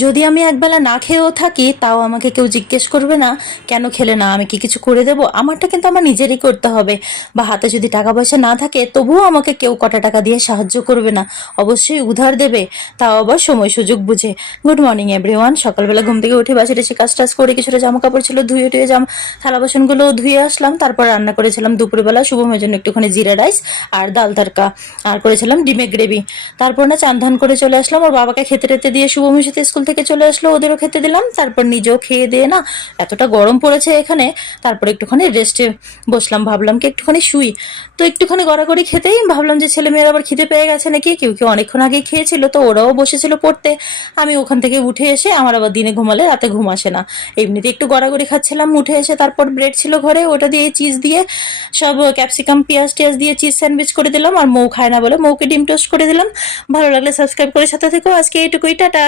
যদি আমি একবেলা না খেয়েও থাকি তাও আমাকে কেউ জিজ্ঞেস করবে না কেন খেলে না, আমি কি কিছু করে দেবো? আমারটা কিন্তু আমার নিজেরই করতে হবে। বা হাতে যদি টাকা পয়সা না থাকে তবুও আমাকে কেউ কটা টাকা দিয়ে সাহায্য করবে না, অবশ্যই উধার দেবে, তাও আবার সময় সুযোগ বুঝে। Good morning everyone. সকালবেলা ঘুম থেকে উঠে বাসে এসে কাজ টাজ করে কিছুটা জামা কাপড় ছিল ধুয়ে টুয়ে থালা বাসনগুলো ধুয়ে আসলাম। তারপর রান্না করেছিলাম দুপুরবেলা শুভমের জন্য একটুখানি জিরা রাইস আর ডাল তড়কা, আর করেছিলাম ডিমের গ্রেভি। তারপর না চান ধান করে চলে আসলাম, ওর বাবাকে খেতে টেতে দিয়ে শুভমের সাথে স্কুল থেকে চলে আসলো, ওদেরও খেতে দিলাম। তারপর নিজেও খেয়ে দিয়ে না, এতটা গরম পড়েছে এখানে, তারপর একটুখানি রেস্টে বসলাম, ভাবলাম কি একটুখানি শুই। তো একটুখানি গড়াগড়ি খেতেই ভাবলাম যে ছেলে মেয়েরা আবার খিদে পেয়ে গেছে নাকি, কেউ কেউ অনেকক্ষণ আগে খেয়েছিল, তো ওরাও বসেছিল পড়তে। আমি ওখান থেকে উঠে এসে, আমার আবার দিনে ঘুমালে রাতে ঘুম আসে না, এমনিতে একটু গড়াগড়ি খাচ্ছিলাম। উঠে এসে তারপর ব্রেড ছিল ঘরে, ওটা দিয়ে চিজ দিয়ে সব ক্যাপসিকাম পেঁয়াজ টিয়াজ দিয়ে চিজ স্যান্ডউইচ করে দিলাম। আর মৌ খায় না বলে মৌকে ডিম টোস্ট করে দিলাম। ভালো লাগলে সাবস্ক্রাইব করে সাথে থেকো। আজকে এইটুকুই, টাটা।